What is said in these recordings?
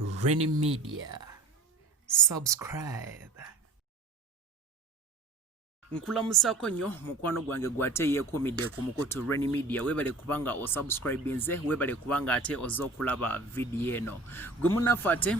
Rainy Media. Subscribe. Nkulamusako nnyo mukwano gwange gwate yeekumidde ku mukutu Rainy Media. Webale kubanga o subscribinze, webale kubanga ate ozokulaba video eno. Gwe munafu ate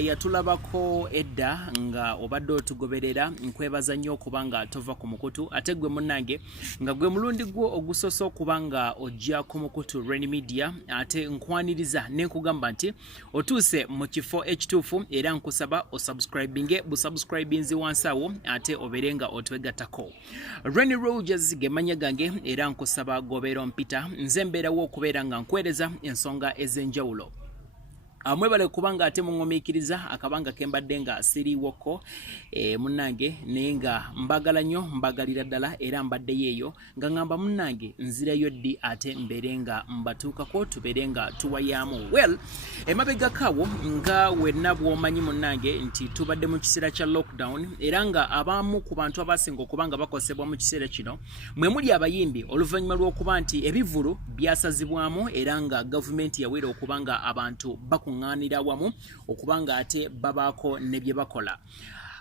yatulabako edda nga obadde otugoberera, nkwebaza nnyo kubanga tova ku mukutu. Ate gwe munnange nga gwe mulundi gwo ogusoso kubanga ojja ku mukutu Rainy Media, ate nkwaniriza nenkugamba nti otuuse mu kifo ekituufu era nkusaba o subscribinge bu subscribinzi wansawo ate oberenga otwegatako. Rainy Rogers gemanya gange era nkusaba gobeera mpita nze mbeerawo okubeera nga nkwereza ensonga ez'enjawulo. Mwebale kubanga ate mungomiikiriza akabanga kembadde nga siriwoko munnange naye nga mbagala nnyo mbagalira ddala era mbadde yeeyo nga ngamba munnange nzirayo ddi ate mbeere nga mbatuukako tubeere nga tuwayaamu. Well, emabega kawo nga wenna bw'omanyi munnange nti tubadde mu kiseera kya lockdown era nga abamu ku bantu abasinga okubanga bakosebwa mu kiseera kino mwe muli abayimbi oluvannyuma lw'okuba nti ebivulu byasazibwamu era nga gavumenti yaweera okubanga abantu bakuŋŋaanira wamu okubanga ate babaako ne bye bakola.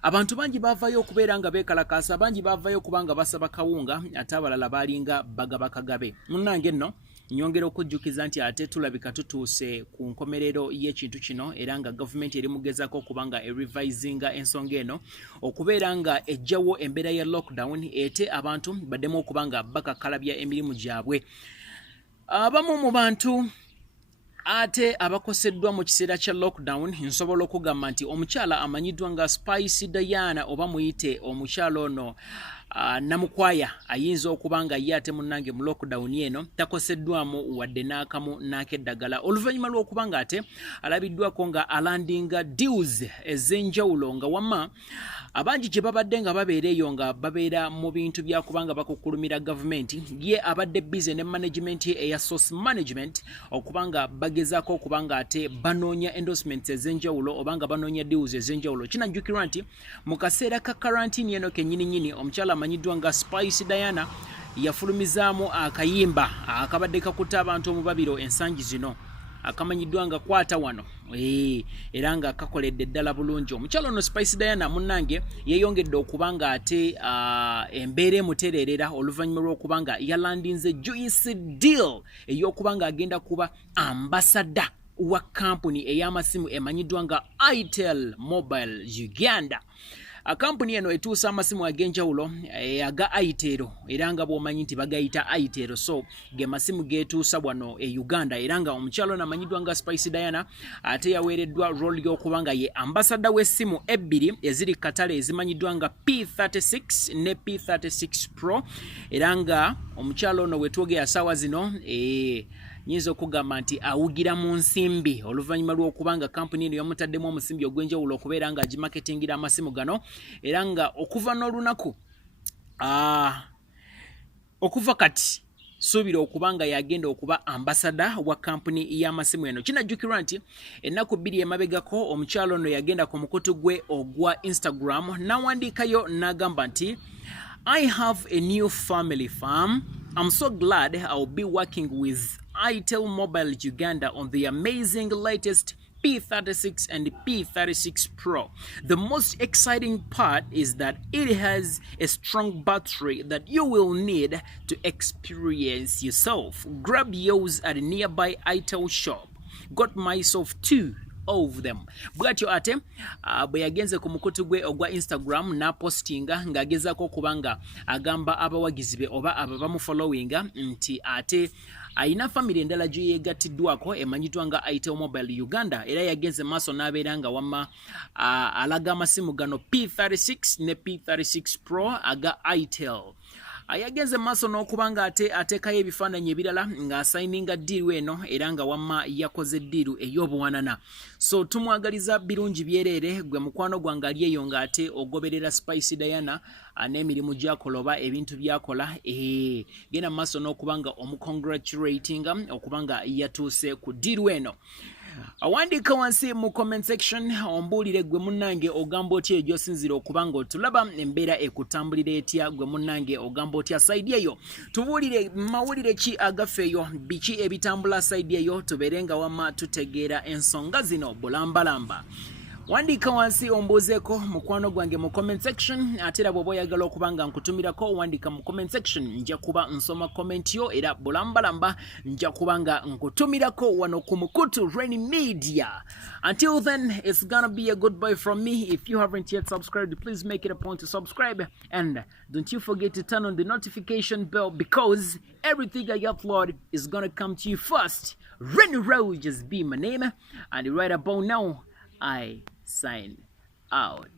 Abantu bangi bavayo okubeera nga beekalakaasa, bangi bavayo kubanga basaba kawunga, ate abalala balinga bagaba kagabe. Munnange nno nyongera okujjukiza nti ate tulabika tutuuse ku nkomerero y'ekintu kino era nga gavumenti eri mugezaako okubanga revisinga ensonga eno okubeera nga ejjawo embeera ya lockdown ete abantu baddemu okubanga bakakalabya emirimu gyabwe. Abamu mu bantu ate abakoseddwa mu kiseera kya lockdown nsobola okugamba nti omukyala amanyiddwa nga Spice Diana oba muyite omukyala ono namukwaya ayinza okubanga ye ate munnange mu lockdown eno takoseddwamu wadde n'akamu n'akeddagala oluvannyuma lw'okubanga ate alabiddwako nga alandinga deals ez'enjawulo nga wamma abangi gye babadde nga babeera eyo nga babeera mu bintu byakubanga bakukulumira gavumenti ye abadde busy ne management ye eya source management okubanga bagezaako okubanga ate banoonya endorsements ez'enjawulo obanga banoonya deals ez'enjawulo. Kinajjukirwa nti mu kaseera ka quarantine eno kennyininyini omukyala amanyiddwa nga Spice Diana yafulumizaamu akayimba akabadde kakutte abantu omubabiro ensangi zino akamanyiddwa nga Kwata Wano era nga kakoledde ddala bulungi. Omukyala ono Spice Diana munnange yeeyongedde okubanga ate embeera emutereerera oluvannyuma lw'okubanga yalandinze juice deal ey'okubanga agenda kuba ambassador wa Kampuni ey'amasimu emanyiddwa nga ITEL Mobile Uganda. Kampuni eno etuusa amasimu ag'enjawulo aga ITEL era nga bw'omanyi nti bagayita ITEL, so ge masimu geetuusa wano e Uganda era nga omukyalo ono amanyiddwa nga Spice Diana ate yaweereddwa role y'okubanga ye ambassador w'essimu ebbiri eziri katale ezimanyiddwa nga P36 ne P36 Pro era nga omukyalo ono wetwogera ssaawa zino nyinza okugamba nti awugira mu nsimbi oluvannyuma lw'okubanga kampuni eno yamutaddemu omusimbi ogw'enjawulo okubeera nga agimaketingira amasimu gano era nga okuva n'olunaku okuva kati suubira okubanga yagenda okuba ambassador wa kampuni y'amasimu eno. Kinajjukirwa nti ennaku bbiri emabegako omukyalo ono yagenda ku mukutu gwe ogwa Instagram n'awandiikayo n'agamba nti I have a new family farm. I'm so glad I'll be working with ITEL Mobile Uganda on the amazing latest P36 and P36 Pro. The most exciting part is that it has a strong battery that you will need to experience yourself. Grab yours at a nearby ITEL shop. Got myself two of them. Bwatyo ate bwe yagenze ku mukutu gwe ogwa Instagram n'apostinga ng'agezaako kubanga agamba abawagizi be oba aba bamufollowinga nti ate ayina family endala gye yeegatiddwako emanyiddwa nga ITEL Mobile Uganda era yagenze maaso n'abeera nga wamma alaga amasimu gano P36 ne P36 Pro aga ITEL. Ayagenze maaso n'okubanga ate ateekayo ebifaananyi ebirala ng'asayininga ddiiru eno era nga wamma yakoze ddiiru ey'obuwanana. So tumwagaliza birungi byereere gwe mukwano gwange ali eyo ng'ate ogoberera Spice Diana n'emirimu gy'akola oba ebintu by'akola genda maaso n'okubanga omukongratulatinga okubanga yatuuse ku ddiiru eno. Awandika wansi mu comment section ombuulire gwe munnange ogamba otya egyosinzira okubanga otulaba embeera ekutambulira etya gwe munnange ogamba otya saidi eyo tubuulire mawulire ki agafeeyo biki ebitambula saidi eyo tubeere nga wamma tutegeera ensonga zino bulambalamba. Wandika wansi ombuuzeeko mukwano gwange mu comment section ate era bw'oba oyagala okubanga nkutumirako wandika mu comment section nja kuba nsoma comment yo era bulambalamba nja kubanga nkutumirako wano ku Mukutu Rainy Media. Until then, it's gonna be a goodbye from me. If you haven't yet subscribed, please make it a point to subscribe and don't you forget to turn on the notification bell because everything I upload is gonna come to you first. Rainy Rogers be my name, and right about now I sign out.